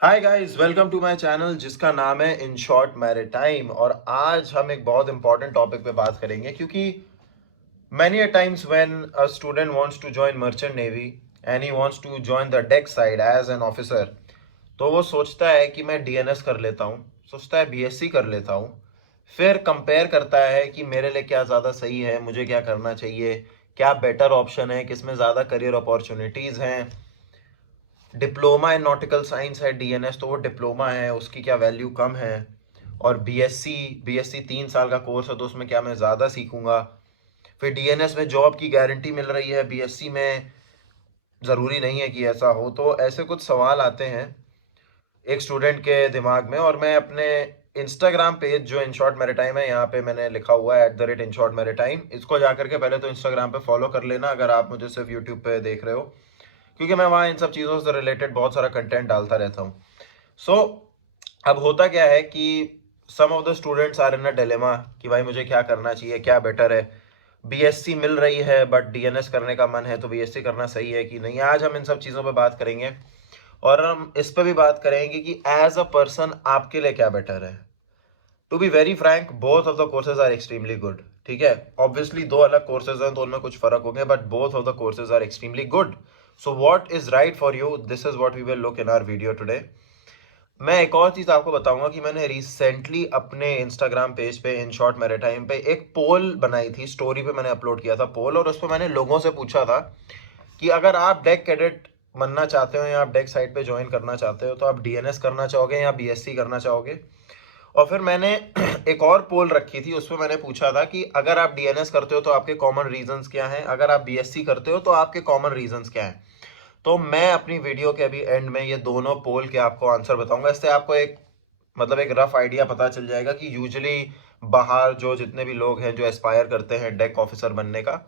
Hi guys, welcome to my channel जिसका नाम है इन शॉर्ट मैरिटाइम। और आज हम एक बहुत इंपॉर्टेंट टॉपिक पे बात करेंगे क्योंकि many a times when a student wants to join merchant navy and he wants to join the deck side as an officer, तो वो सोचता है कि मैं डीएनएस कर लेता हूँ, सोचता है बीएससी कर लेता हूँ, फिर कंपेयर करता है कि मेरे लिए क्या ज़्यादा सही है, मुझे क्या करना चाहिए, क्या बेटर ऑप्शन है, किसमें ज़्यादा करियर अपॉर्चुनिटीज़ हैं। डिप्लोमा इन नॉटिकल साइंस है डीएनएस, तो वो डिप्लोमा है, उसकी क्या वैल्यू कम है। और बीएससी बीएससी 3 साल का कोर्स है, तो उसमें क्या मैं ज़्यादा सीखूंगा। फिर डीएनएस में जॉब की गारंटी मिल रही है, बीएससी में ज़रूरी नहीं है कि ऐसा हो। तो ऐसे कुछ सवाल आते हैं एक स्टूडेंट के दिमाग में। और मैं अपने इंस्टाग्राम पेज जो इन शॉर्ट मैरिटाइम है, यहाँ पे मैंने लिखा हुआ है इन शॉर्ट मैरिटाइम, इसको जा करके पहले तो इंस्टाग्राम पे फॉलो कर लेना अगर आप मुझे सिर्फ यूट्यूब पे देख रहे हो, क्योंकि मैं वहाँ इन सब चीज़ों से रिलेटेड बहुत सारा कंटेंट डालता रहता हूँ। सो अब होता क्या है कि some of the students are in a dilemma कि भाई मुझे क्या करना चाहिए, क्या बेटर है। बीएससी मिल रही है बट डीएनएस करने का मन है, तो बीएससी करना सही है कि नहीं। आज हम इन सब चीज़ों पे बात करेंगे और हम इस पे भी बात करेंगे कि एज अ पर्सन आपके लिए क्या बेटर है। To be very frank, both of the courses are extremely good. ठीक है, ऑब्वियसली दो अलग कोर्सेज हैं तो उनमें कुछ फर्क हो गया, but both of the courses are extremely good. So what is right for you, this is what we will look in our video today. मैं एक और चीज आपको बताऊंगा कि मैंने रिसेंटली अपने इंस्टाग्राम पेज पे इन शॉर्ट मैरिटाइम पे एक पोल बनाई थी, स्टोरी पे मैंने अपलोड किया था पोल, और उस पर मैंने लोगों से पूछा था कि अगर आप डेक कैडेट बनना चाहते हो या आप डेक साइड पे ज्वाइन करना चाहते हो, तो आप डीएनएस करना चाहोगे या बीएससी करना चाहोगे। और फिर मैंने एक और पोल रखी थी, उसमें मैंने पूछा था कि अगर आप डीएनएस करते हो तो आपके कॉमन रीजंस क्या हैं, अगर आप बीएससी करते हो तो आपके कॉमन रीजंस क्या हैं। तो मैं अपनी वीडियो के अभी एंड में ये दोनों पोल के आपको आंसर बताऊंगा। इससे आपको एक एक रफ आइडिया पता चल जाएगा कि यूजुअली बाहर जो जितने भी लोग हैं जो एस्पायर करते हैं डेक ऑफिसर बनने का,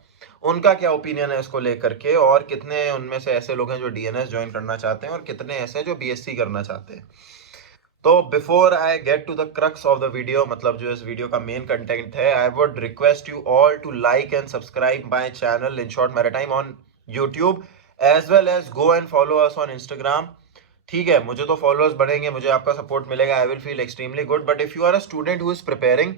उनका क्या ओपिनियन है इसको लेकर के, और कितने उनमें से ऐसे लोग हैं जो डीएनएस ज्वाइन करना चाहते हैं और कितने ऐसे हैं जो बीएससी करना चाहते हैं। तो before I get to the crux of the video, मतलब जो इस वीडियो का मेन कंटेंट है, I would request you all to like and subscribe my channel in short maritime on YouTube, as well as go and follow us on Instagram. ठीक है, मुझे तो फॉलोअर्स बढ़ेंगे, मुझे आपका सपोर्ट मिलेगा, I will feel extremely good. But if you are a student who is preparing,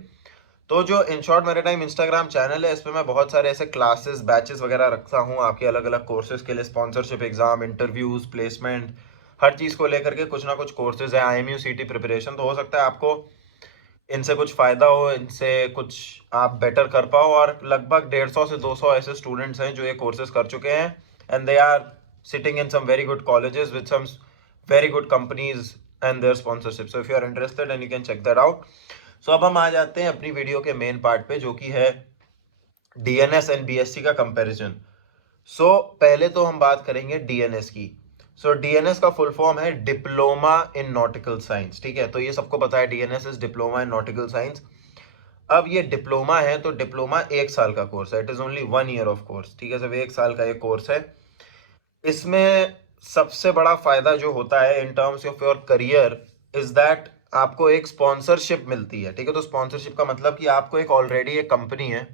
तो जो in short maritime Instagram channel है, इस पे मैं बहुत सारे ऐसे क्लासेस बैचेस वगैरह रखता हूँ आपके अलग अलग कोर्सेज के लिए, स्पॉन्सरशिप, एग्जाम, इंटरव्यूज, प्लेसमेंट, हर चीज़ को लेकर के कुछ ना कुछ कोर्सेज है। आईएमयू सीटी प्रिपरेशन, तो हो सकता है आपको इनसे कुछ फायदा हो, इनसे कुछ आप बेटर कर पाओ। और लगभग 150 से 200 ऐसे स्टूडेंट्स हैं जो ये कोर्सेज कर चुके हैं, and they are sitting in some very good colleges with some very good companies and their sponsorship. So if you are interested and you can check that out. So अब हम आ जाते हैं अपनी वीडियो के main part पे, जो कि है डीएनएस एंड बीएससी का कंपैरिजन। सो पहले तो हम बात करेंगे डीएनएस की। सो डीएनएस का फुल फॉर्म है डिप्लोमा इन नॉटिकल साइंस। ठीक है, तो ये सबको पता है DNS is diploma in nautical science. अब ये डिप्लोमा है, तो डिप्लोमा 1 साल का कोर्स है, it is only 1 year of course. ठीक है, सिर्फ 1 साल का ये कोर्स है। इसमें सबसे बड़ा फायदा जो होता है in terms of your career is that आपको एक स्पॉन्सरशिप मिलती है। ठीक है, तो स्पॉन्सरशिप का मतलब कि आपको एक ऑलरेडी एक कंपनी है,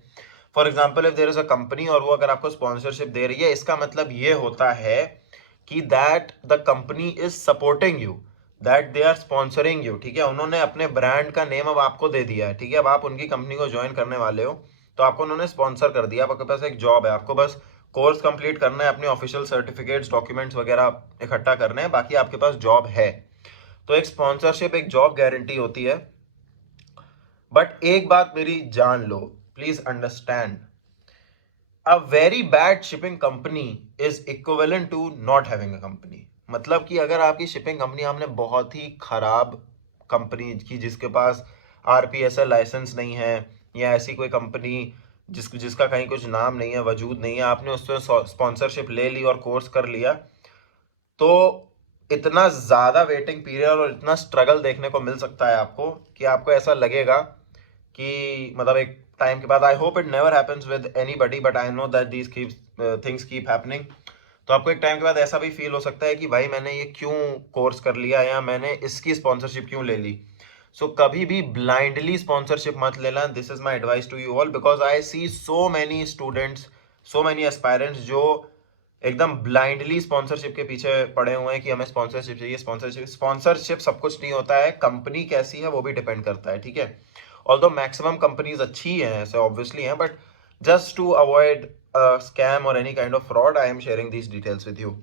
for example if there is a company, और वो अगर आपको स्पॉन्सरशिप दे रही है, इसका मतलब ये होता है कि that the company is supporting you, that they are sponsoring you. ठीक है, उन्होंने अपने ब्रांड का नेम अब आपको दे दिया है। ठीक है, अब आप उनकी कंपनी को ज्वाइन करने वाले हो, तो आपको उन्होंने स्पॉन्सर कर दिया। आपके पास एक जॉब है, आपको बस कोर्स कंप्लीट करना है, अपने ऑफिशियल सर्टिफिकेट्स, डॉक्यूमेंट्स वगैरह इकट्ठा करने हैं, बाकी आपके पास जॉब है। तो एक स्पॉन्सरशिप एक जॉब गारंटी होती है। बट एक बात मेरी जान लो, please understand, a very bad shipping company is equivalent to not having a company. मतलब कि अगर आपकी शिपिंग कंपनी, हमने बहुत ही खराब कंपनी की जिसके पास आरपीएसएल लाइसेंस नहीं है, या ऐसी कोई कंपनी जिसका कहीं कुछ नाम नहीं है, वजूद नहीं है, आपने उससे स्पॉन्सरशिप ले ली और कोर्स कर लिया, तो इतना ज़्यादा वेटिंग पीरियड और इतना स्ट्रगल देखने को मिल सकता है आपको कि आपको ऐसा लगेगा कि एक टाइम के बाद, I hope it never happens with anybody, but I know that these things keep happening. तो आपको एक टाइम के बाद ऐसा भी फील हो सकता है कि भाई मैंने ये क्यों कोर्स कर लिया, या मैंने इसकी स्पॉन्सरशिप क्यों ले ली। सो कभी भी ब्लाइंडली स्पॉन्सरशिप मत लेना, this is my advice to you all, because I see so many students, so many aspirants जो एकदम ब्लाइंडली स्पॉन्सरशिप के पीछे पड़े हुए हैं कि हमें स्पॉन्सरशिप चाहिए, स्पॉन्सरशिप सब कुछ नहीं होता है, कंपनी कैसी है वो भी डिपेंड करता है, ठीक है। ऑल्दो मैक्सिमम कंपनीज अच्छी हैं ऐसे ऑब्वियसली हैं, but just to avoid scam और any kind of fraud I am sharing these details with you,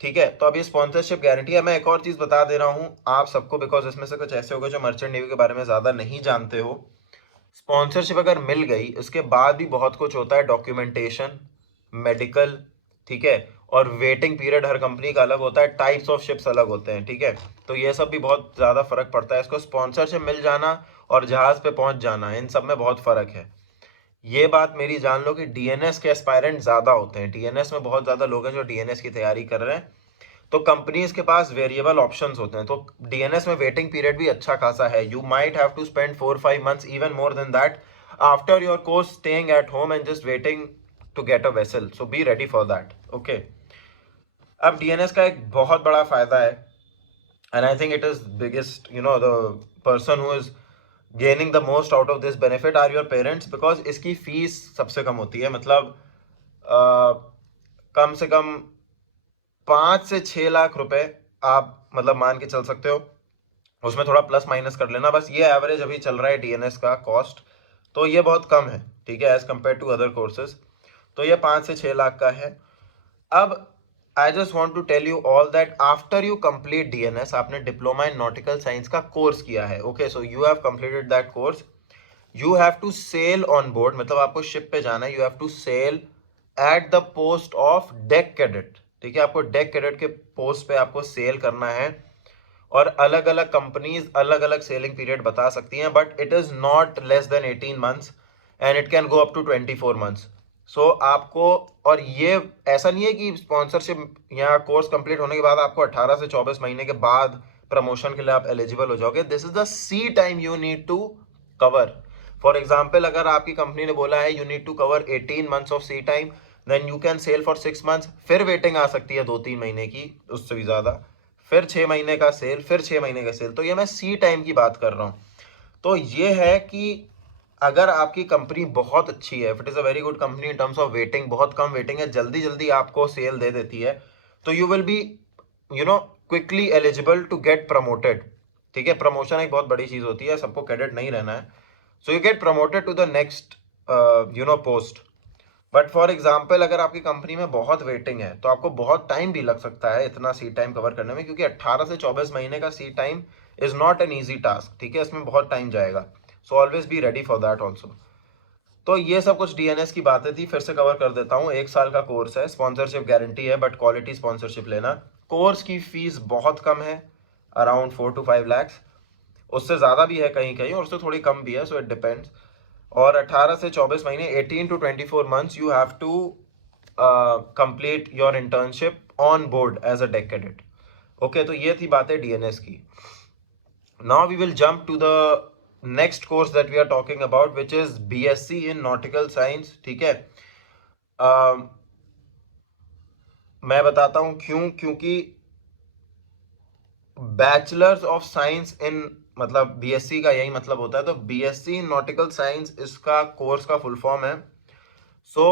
ठीक है। तो अब ये स्पॉन्सरशिप गारंटी है। मैं एक और चीज बता दे रहा हूँ आप सबको, बिकॉज इसमें से कुछ ऐसे होंगे जो मर्चेंट नेवी के बारे में ज्यादा नहीं जानते हो। स्पॉन्सरशिप अगर मिल गई इसके बाद भी बहुत कुछ होता है, डॉक्यूमेंटेशन, मेडिकल, ठीक है, और वेटिंग पीरियड हर कंपनी का अलग होता है, टाइप्स ऑफ शिप्स अलग होते हैं, ठीक है। तो ये सब भी बहुत ज्यादा फर्क पड़ता है। इसको स्पॉन्सरशिप मिल जाना और जहाज पे पहुंच जाना, इन सब में बहुत फर्क है। ये बात मेरी जान लो कि डीएनएस के एस्पायरेंट ज्यादा होते हैं, डीएनएस में बहुत ज्यादा लोग हैं जो डीएनएस की तैयारी कर रहे हैं। तो कंपनीज के पास वेरिएबल ऑप्शंस होते हैं, तो डीएनएस में वेटिंग पीरियड भी अच्छा खासा है। You might have to spend 4-5 months, even more than that, after your course, staying at home and just waiting to get a vessel, so be ready for that, okay. अब DNS का एक बहुत बड़ा फायदा है, and I think it is biggest, the person who is gaining the most out of this benefit are your parents, because इसकी fees सबसे कम होती है। मतलब कम से कम 5 से 6 लाख रुपए आप मतलब मान के चल सकते हो, उसमें थोड़ा प्लस माइनस कर लेना, बस ये एवरेज अभी चल रहा है डीएनएस का कॉस्ट। तो ये बहुत कम है, ठीक है, as compare to other courses. तो ये 5 से 6 लाख का है। अब I just want to tell you all that after you complete DNS, आपने डिप्लोमा इन नॉटिकल साइंस का कोर्स किया है, okay, so you have completed that course, you have to sail on board, मतलब आपको शिप पे जाना है, you have to sail at the post of deck cadet, ठीक है, आपको डेक कैडेट के पोस्ट पे आपको सेल करना है। और अलग अलग कंपनीज अलग अलग सेलिंग पीरियड बता सकती हैं, but it is not less than 18 months and it can go up to 24 months। So आपको, और ये ऐसा नहीं है कि स्पॉन्सरशिप या कोर्स कंप्लीट होने के बाद आपको 18 से 24 महीने के बाद प्रमोशन के लिए आप एलिजिबल हो जाओगे। This is the sea time you need to cover. For example, अगर आपकी कंपनी ने बोला है you need to cover 18 months of sea time, then you can sail for 6 months, फिर वेटिंग आ सकती है 2-3 महीने की, उससे भी ज्यादा, फिर 6 महीने का सेल, फिर 6 महीने का सेल। तो ये मैं सी टाइम की बात कर रहा हूँ। तो ये है कि अगर आपकी कंपनी बहुत अच्छी है, if it is a very good company in terms of waiting, बहुत कम वेटिंग है, जल्दी जल्दी आपको सेल दे देती है, तो you will be quickly eligible to get promoted, ठीक है। प्रमोशन एक बहुत बड़ी चीज होती है, सबको कैडेट नहीं रहना है, so you get promoted to the next post. But for example, अगर आपकी कंपनी में बहुत वेटिंग है तो आपको बहुत टाइम भी लग सकता है इतना सी टाइम कवर करने में, क्योंकि 18 से 24 महीने का सी time is not an easy task, ठीक है, इसमें बहुत टाइम जाएगा। So always be ready for that also. तो ये सब कुछ डीएनएस की बातें थी, फिर से कवर कर देता हूँ। 1 साल का कोर्स है, स्पॉन्सरशिप गारंटी है, बट क्वालिटी स्पॉन्सरशिप लेना। कोर्स की फीस बहुत कम है, अराउंड 4 to 5 lakhs, उससे ज़्यादा भी है कहीं कहीं और उससे थोड़ी कम भी है, सो इट डिपेंड्स। और 18 से 24 महीने, 18 to 24 months, you have to complete your internship on board as a deck cadet, okay. तो ये थी बातें डीएनएस की। Now we will jump to the next course that we are talking about, which is BSc in nautical science, ठीक है। मैं बताता हूं क्यों, क्योंकि बैचलर्स ऑफ साइंस इन, मतलब बीएससी का यही मतलब होता है। तो बीएससी इन नॉटिकल साइंस इसका कोर्स का फुल फॉर्म है। सो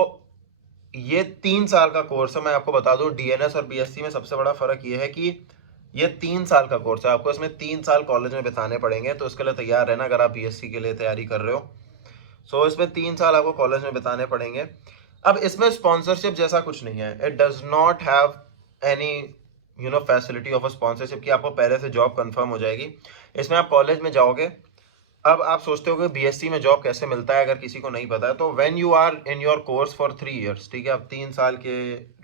ये 3 साल का कोर्स है। मैं आपको बता दूं, डीएनएस और बीएससी में सबसे बड़ा फर्क ये है कि ये 3 साल का कोर्स है, आपको इसमें 3 साल कॉलेज में बिताने पड़ेंगे, तो इसके लिए तैयार रहना अगर आप बीएससी के लिए तैयारी कर रहे हो। सो इसमें 3 साल आपको कॉलेज में बिताने पड़ेंगे। अब इसमें स्पॉन्सरशिप जैसा कुछ नहीं है, it does not have any facility of a sponsorship कि आपको पहले से जॉब कंफर्म हो जाएगी। इसमें आप कॉलेज में जाओगे। अब आप सोचते हो कि बीएससी में जॉब कैसे मिलता है, अगर किसी को नहीं पता है, तो when you are in your course for 3 years, ठीक है, आप 3 साल के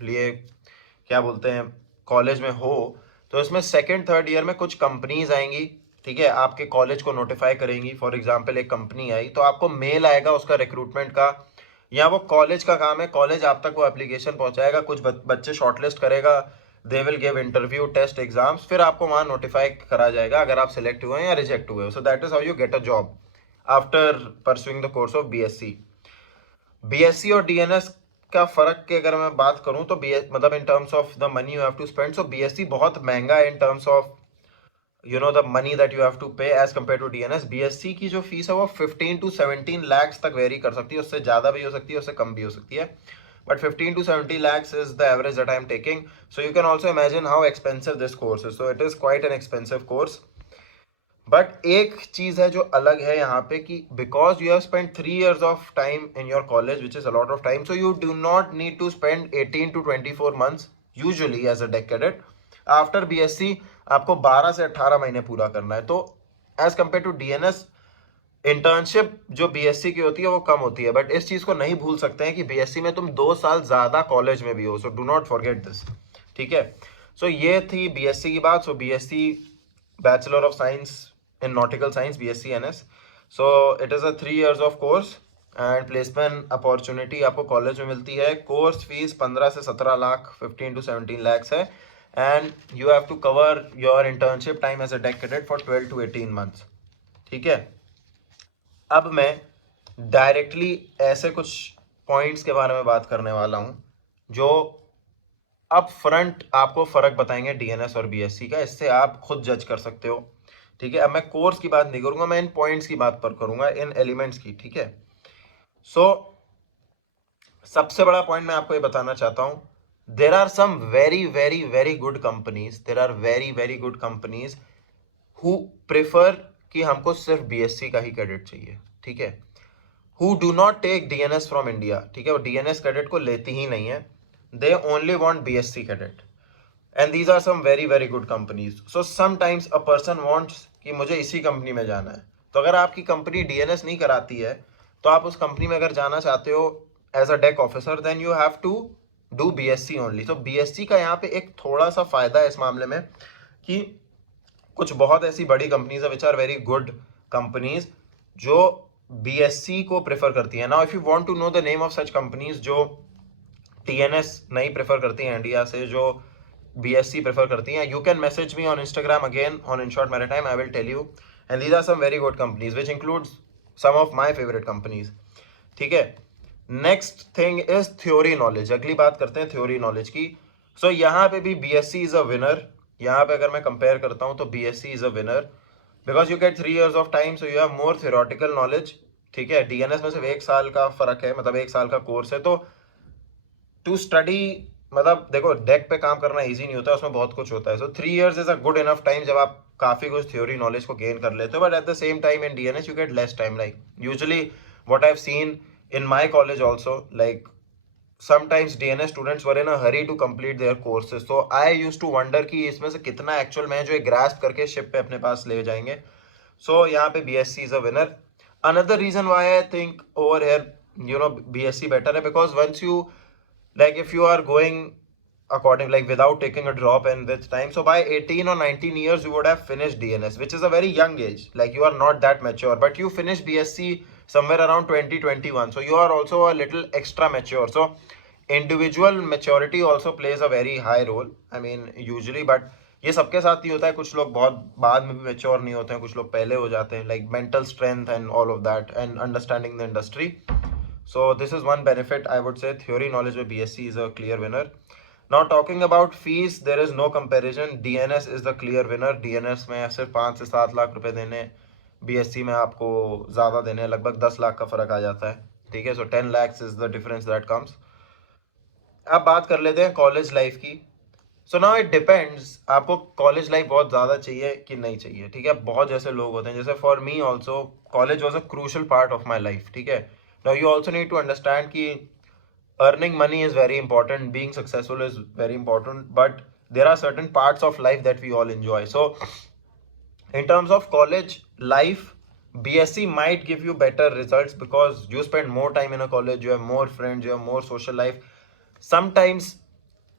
लिए क्या बोलते हैं कॉलेज में हो, तो इसमें सेकेंड थर्ड ईयर में कुछ कंपनीज आएंगी, ठीक है, आपके कॉलेज को नोटिफाई करेंगी। फॉर एग्जाम्पल, एक कंपनी आई तो आपको मेल आएगा उसका रिक्रूटमेंट का, या वो कॉलेज का काम है, कॉलेज आप तक वो एप्लीकेशन पहुंचाएगा, कुछ बच्चे शॉर्टलिस्ट करेगा, they will give interview, test, exams, फिर आपको वहां नोटिफाई करा जाएगा अगर आप सिलेक्ट हुए हैं या रिजेक्ट हुए हो। So that is how you get a job after pursuing the course of BSc. BSc और डीएनएस का फर्क की अगर मैं बात करूं तो मतलब in terms of the money you have to spend, so BSc बहुत महंगा है in terms of the money that you have to pay as compare to DNS. BSc की जो फीस है वो 15 to 17 lakhs तक वेरी कर सकती है, उससे ज्यादा भी हो सकती है, उससे कम भी हो सकती है। but 15 to 70 lakhs is the average that I am taking. So you can also imagine how expensive this course is. So it is quite an expensive course. But एक चीज है जो अलग है यहाँ पे कि because you have spend 3 years of time in your college which is a lot of time, so you do not need to spend 18 to 24 months usually as a deck cadet. After BSc आपको 12 से 18 महीने पूरा करना है. तो as compare to DNS, internship जो BSc की होती है वो कम होती है, बट इस चीज को नहीं भूल सकते हैं कि बीएससी में तुम 2 साल ज्यादा कॉलेज में भी हो. So do not forget this. ठीक है. सो ये थी बीएससी की बात. सो BSc, bachelor of science in nautical science, BSc NS. So it is a 3 years of course and placement opportunity आपको कॉलेज में मिलती है. कोर्स फीस 15 से 17 लाख, 15 to 17 lakhs है. and you have to cover your internship time as a deck cadet for 12 to 18 months. ठीक है. अब मैं डायरेक्टली ऐसे कुछ पॉइंट्स के बारे में बात करने वाला हूं जो अब फ्रंट आपको फर्क बताएंगे डीएनएस और बीएससी का. इससे आप खुद जज कर सकते हो. ठीक है. अब मैं कोर्स की बात नहीं करूंगा, मैं इन पॉइंट्स की बात पर करूंगा, इन एलिमेंट्स की. ठीक है. सो सबसे बड़ा पॉइंट मैं आपको ये बताना चाहता हूं, there are some very very very good companies, there are very very good companies who prefer कि हमको सिर्फ बीएससी का ही क्रेडिट चाहिए. ठीक है. Who do not take DNS from India. ठीक है. वो डीएनएस क्रेडिट को लेती ही नहीं है. They only want BSc credit. And these are some very very good companies. So sometimes a person wants कि मुझे इसी कंपनी में जाना है. तो अगर आपकी कंपनी डीएनएस नहीं कराती है तो आप उस कंपनी में अगर जाना चाहते हो as a deck officer, then you have to do BSc only. तो बीएससी का यहाँ पे एक थोड़ा सा फायदा है इस मामले में कि कुछ बहुत ऐसी बड़ी कंपनीज है which are very good companies जो बीएससी को प्रेफर करती है. Now if you want to know the name of such companies जो टीएनएस नहीं प्रेफर करती हैं इंडिया से, जो BSc प्रेफर करती हैं, you can message me on Instagram again on In Short Maritime. I will tell you. And these are some very good companies, which includes some of my favorite companies. ठीक है. Next thing is theory knowledge. अगली बात करते हैं theory knowledge की. सो यहाँ पे भी BSc इज अ विनर. यहाँ पे अगर मैं कंपेयर करता हूँ तो BSc is a winner because you get 3 years of time, so you have more theoretical knowledge. ठीक है. डीएनएस में सिर्फ 1 साल का फर्क है, मतलब 1 साल का कोर्स है. तो टू स्टडी, मतलब देखो डेक पे काम करना इजी नहीं होता, उसमें बहुत कुछ होता है. सो 3 years is a good enough time जब आप काफी कुछ थ्योरी नॉलेज को गेन कर लेते हो. But at the same time in DNS you get less time. Like usually what I have seen in my college also, like sometimes DNS students were in a hurry to complete their courses. So I used to wonder कि इसमें से कितना actual में जो एक grasp करके ship पे अपने पास ले जाएंगे. So यहाँ पे BSc is a winner. Another reason why I think over here, you know, BSc better है because once you, like if you are going according, like without taking a drop and with time, so by 18 or 19 years you would have finished DNS, which is a very young age. Like you are not that mature, but you finish BSc somewhere around 2021, so you are also a little extra mature. So individual maturity also plays a very high role, I mean usually. but ये सबके साथ ही होता है. कुछ लोग बहुत बाद में भी मेच्योर नहीं होते हैं, कुछ लोग पहले हो जाते हैं, like mental strength and all of that and understanding the industry. So this is one benefit I would say. Theory knowledge with BSc is a clear winner. Now talking about fees, there is no comparison. DNS is the clear winner. DNS में सिर्फ 5 से 7 लाख रुपए देने, BSc में आपको ज़्यादा देने, लगभग 10 लाख का फर्क आ जाता है. ठीक है. So 10 lakhs is the difference that comes. अब बात कर लेते हैं कॉलेज लाइफ की. सो नाउ इट डिपेंड्स, आपको कॉलेज लाइफ बहुत ज़्यादा चाहिए कि नहीं चाहिए. ठीक है. बहुत जैसे लोग होते हैं, जैसे for me also college was a crucial part of my life. ठीक है. Now you also need to understand कि earning money is very important, being successful is very important, but there are certain parts of life that we all enjoy. So in terms of college life, BSc might give you better results because you spend more time in a college, you have more friends, you have more social life. Sometimes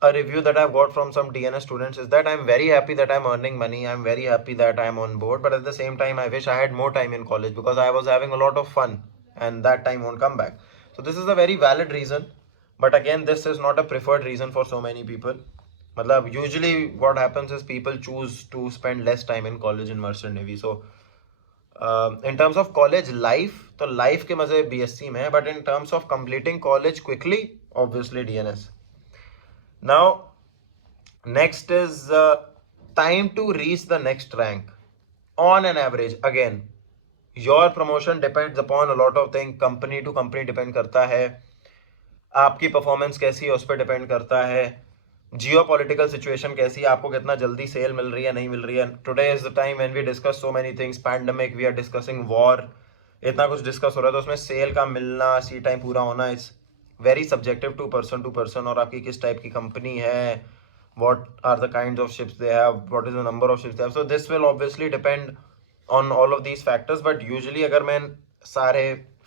a review that I've got from some DNS students is that I'm very happy that I'm earning money, I'm very happy that I'm on board, but at the same time I wish I had more time in college because I was having a lot of fun and that time won't come back. So this is a very valid reason. But again, this is not a preferred reason for so many people. मतलब usually what happens is people choose to spend less time in college in Merchant Navy. So in terms of college life, तो life के मजे BSc में है, but in terms of completing college quickly, obviously DNS. Now next is time to reach the next rank. On an average, again, your promotion depends upon a lot of things. Company to company depend करता है. आपकी performance कैसी है उस पर depend करता है, जियो political situation कैसी है, आपको कितना जल्दी सेल मिल रही है नहीं मिल रही है. Today is the time when we discuss so many things, pandemic, we are discussing war, इतना कुछ डिस्कस हो रहा है, तो उसमें सेल का मिलना, सी टाइम पूरा होना is very subjective to person. और आपकी किस टाइप की कंपनी है, what are the kinds of ships they have, what is the number of ships they have, so this will obviously depend on all of these factors. but usually अगर मैं सारे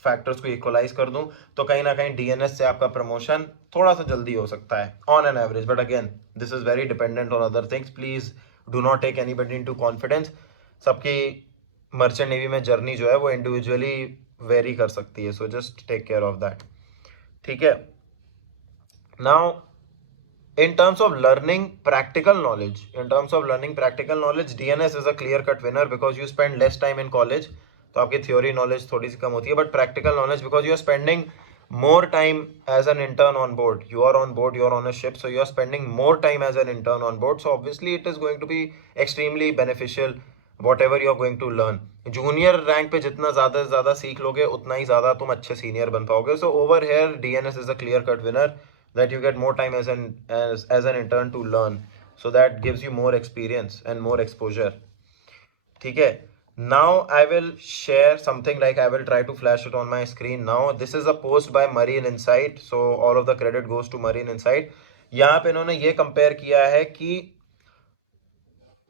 factors को equalise कर दूं तो कहीं ना कहीं डीएनएस से आपका प्रमोशन थोड़ा सा जल्दी हो सकता है on an average. But again this is very dependent on other things. Please do not take anybody into confidence. सबकी मर्चेंट नेवी में जर्नी जो है वो इंडिविजुअली वेरी कर सकती है, so just take care of that. ठीक है. Now in terms of learning practical knowledge, DNS is a clear cut winner because you spend less time in college. तो आपकी theory knowledge थोड़ी सी कम होती है, but practical knowledge because you are spending more time as an intern on board. You are on board, you are on a ship, so you are spending more time as an intern on board. So obviously it is going to be extremely beneficial whatever you are going to learn. Junior rank पे जितना ज़्यादा से ज़्यादा सीख लोगे उतना ही ज़्यादा तुम अच्छे सीनियर बन पाओगे. So over here DNS is a clear cut winner, that you get more time as an intern to learn, so that gives you more experience and more exposure. ठीक है. Now I will share something, like I will try to flash it on my screen now. This is a post by Marine Insight, so all of the credit goes to Marine Insight. यहाँ पे इन्होंने ये compare किया है कि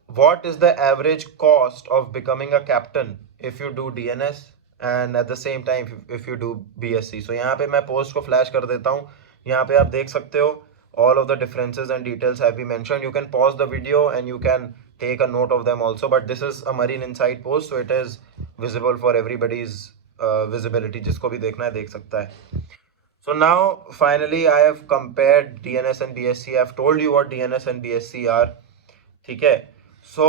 what is the average cost of becoming a captain if you do DNS and at the same time if you do BSc. so यहाँ पे मैं पोस्ट को फ्लैश कर देता हूँ. यहाँ पे आप देख सकते हो all of the differences and details have been mentioned. You can pause the video and you can take a note of them also, but this is a Marine Insight post, so it is visible for everybody's visibility. जिसको भी देखना है देख सकता है. So now finally I have compared DNS and BSc. I have told you what DNS and BSc are. ठीक है. So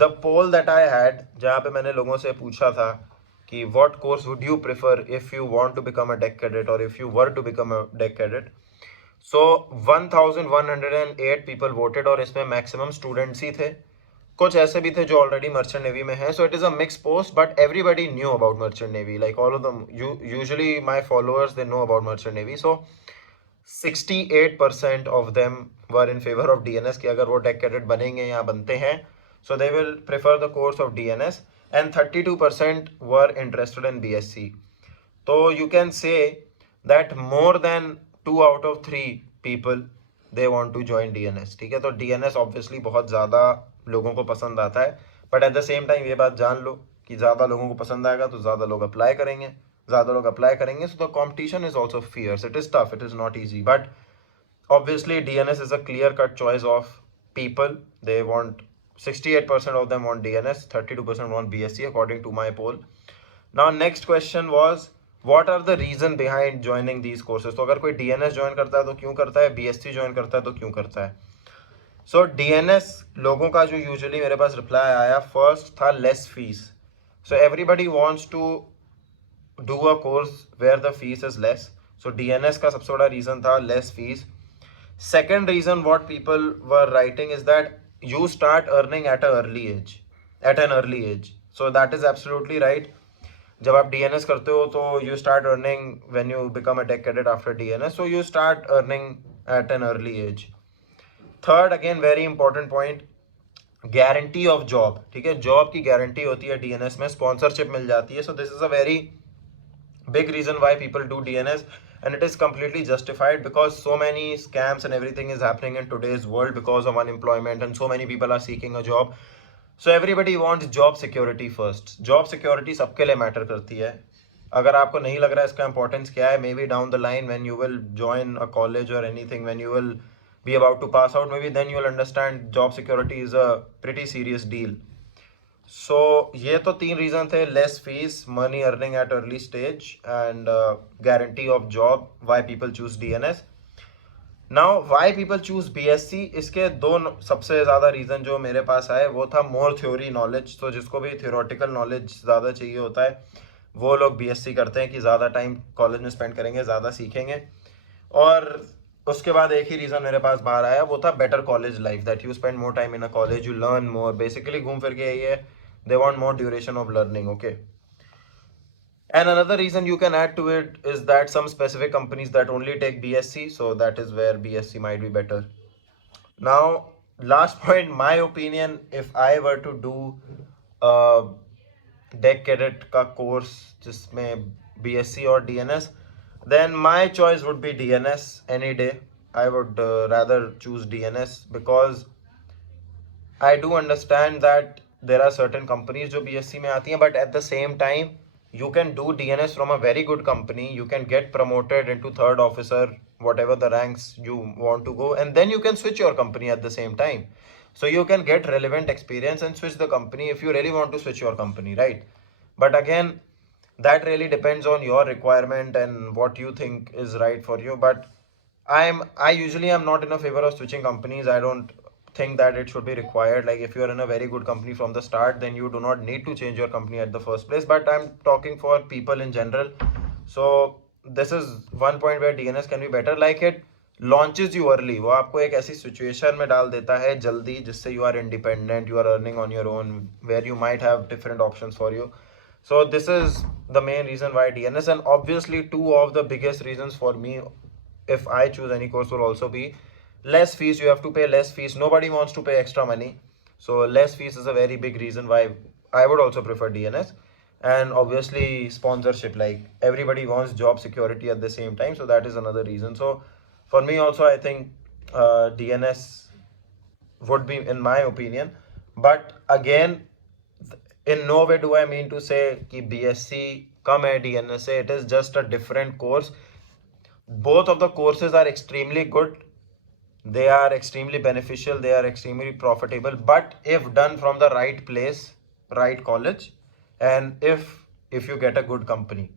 the poll that I had, जहाँ पे मैंने लोगों से पूछा था कि what course would you prefer if you want to become a deck cadet or if you were to become a deck cadet. So 1108 people voted और इसमें मैक्सिमम स्टूडेंट्स ही थे. कुछ ऐसे भी थे जो ऑलरेडी मर्चेंट नेवी में हैं. So it is a mix post, but everybody knew about merchant navy, like all of them. Usually my followers they know about merchant navy. So 68% of them were in favour of DNS कि अगर वो deck cadet बनेंगे या बनते हैं, so they will prefer the course of DNS, and 32% were interested in BSc. So you can say that more than 2 out of 3 people they want to join DNS. ठीक है. तो DNS obviously बहुत ज़्यादा लोगों को पसंद आता है, but at the same time ये बात जान लो कि ज़्यादा लोगों को पसंद आएगा तो ज़्यादा लोग अप्लाई करेंगे, ज़्यादा लोग अप्लाई करेंगे, so the competition is also fierce. It is tough, it is not easy, but obviously DNS is a clear cut choice of people. They want 68% of them want DNS, 32% want BSc according to my poll. Now next question was what are the reason behind joining these courses. तो अगर कोई DNS join करता है तो क्यों करता है, BSc join करता है तो क्यों करता है. सो DNS लोगों का जो यूजुअली मेरे पास रिप्लाई आया, फर्स्ट था less fees. So everybody wants to do a course where the fees is less. So DNS का सबसे बड़ा रीजन था less fees. Second reason what people were writing is that you start earning at an early age. So that is absolutely right. जब आप DNS करते हो तो you start earning when you become a deck cadet after DNS. So you start earning at an early age. Third, again very important point, guarantee of job. ठीक है, job की guarantee होती है DNS में, sponsorship मिल जाती है. So this is a very big reason why people do DNS. And it is completely justified because so many scams and everything is happening in today's world because of unemployment and so many people are seeking a job. So everybody wants job security first. Job security सबके लिए matter करती है. अगर आपको नहीं लग रहा है इसका इंपॉर्टेंस क्या है, maybe down the line when you will join a college or anything, when you will be about to pass out, maybe then you will understand job security is a pretty serious deal. सो ये तो 3 reason थे, less fees, money earning at early stage and guarantee of job, why people choose DNS. Now why people choose BSc, इसके 2 सबसे ज़्यादा reason जो मेरे पास आए वो था मोर थ्योरी नॉलेज. तो जिसको भी थियोरेटिकल नॉलेज ज़्यादा चाहिए होता है वो लोग BSc करते हैं कि ज़्यादा टाइम कॉलेज में स्पेंड करेंगे, ज़्यादा सीखेंगे. और उसके बाद एक ही रीज़न मेरे पास बाहर आया, वो था better college life, that you spend more time in a college, you learn more. Basically घूम फिर के यही है, they want more duration of learning. Okay, And another reason you can add to it is that some specific companies that only take BSc, so that is where BSc might be better. Now, last point, my opinion, if I were to do a deck cadet का course जिसमें BSc और DNS, then my choice would be DNS any day. I would rather choose DNS because I do understand that there are certain companies जो BSc में आती हैं, but at the same time you can do DNS from a very good company. You can get promoted into third officer, whatever the ranks you want to go, and then you can switch your company at the same time. So you can get relevant experience and switch the company if you really want to switch your company, right? But again, that really depends on your requirement and what you think is right for you. But I usually am not in a favor of switching companies. I don't think that it should be required. Like if you are in a very good company from the start, then you do not need to change your company at the first place. But I'm talking for people in general. So this is one point where DNS can be better. Like it launches you early. वो आपको एक ऐसी situation में डाल देता है जल्दी जिससे you are independent, you are earning on your own, where you might have different options for you. So this is the main reason why DNS, and obviously two of the biggest reasons for me if I choose any course will also be less fees. You have to pay less fees. Nobody wants to pay extra money. So less fees is a very big reason why I would also prefer DNS. And obviously sponsorship, like everybody wants job security at the same time. So that is another reason. So for me also, I think DNS would be in my opinion. But again, in no way do I mean to say कि BSc कम है DNS से. It is just a different course. Both of the courses are extremely good. They are extremely beneficial. They are extremely profitable. But if done from the right place, right college, and if you get a good company,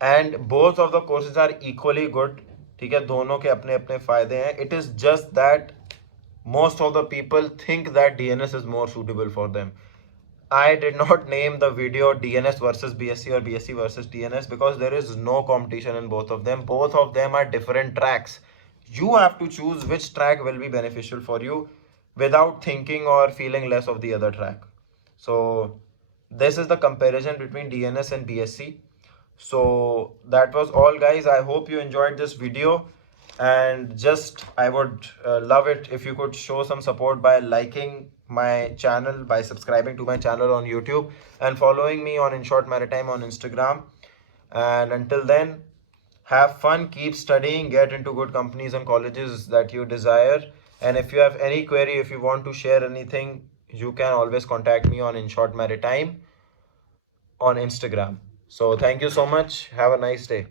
and both of the courses are equally good. ठीक है, दोनों के अपने अपने फायदे हैं. It is just that most of the people think that DNS is more suitable for them. I did not name the video DNS versus BSc or BSc versus DNS because there is no competition in both of them. Both of them are different tracks. You have to choose which track will be beneficial for you without thinking or feeling less of the other track. So this is the comparison between DNS and BSc. So that was all, guys. I hope you enjoyed this video, and just I would love it if you could show some support by liking my channel, by subscribing to my channel on YouTube, and following me on InShort Maritime on Instagram. And until then, have fun, keep studying, get into good companies and colleges that you desire. And if you have any query, if you want to share anything, you can always contact me on InShort Maritime on Instagram. So thank you so much. Have a nice day.